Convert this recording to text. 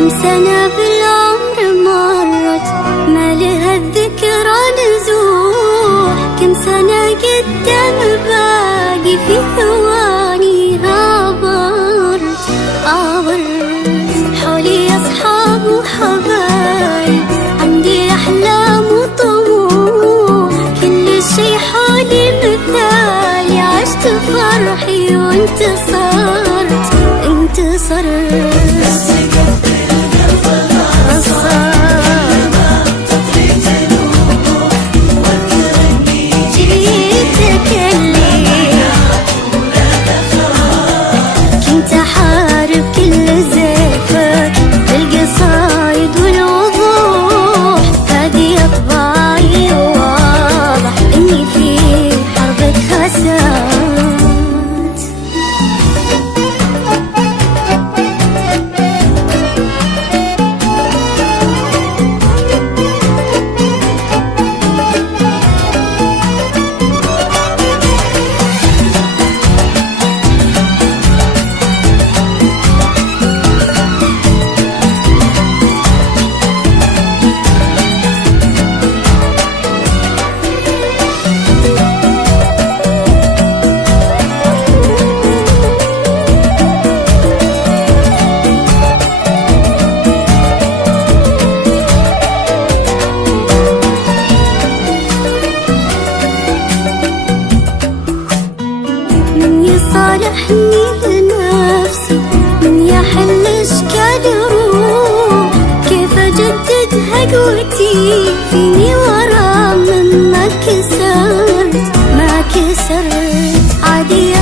كم سنة بالعمر مرت ما لها الذكرى نزوح، كم سنة قدام باقي في ثوانيها عبرت حولي أصحاب وحبايب، عندي أحلام وطموح، كل شي حولي مثالي، عشت فرحي وانتصرت. كنت أحارب كل زيفك بالقصايد والوضوح، هذه أطباعي وواضح إني في حربك خسرت. من يصالحني لنفسي، من يحل اشكال روح، كيف اجددها قوتي فيني ورا من ما كسرت عادي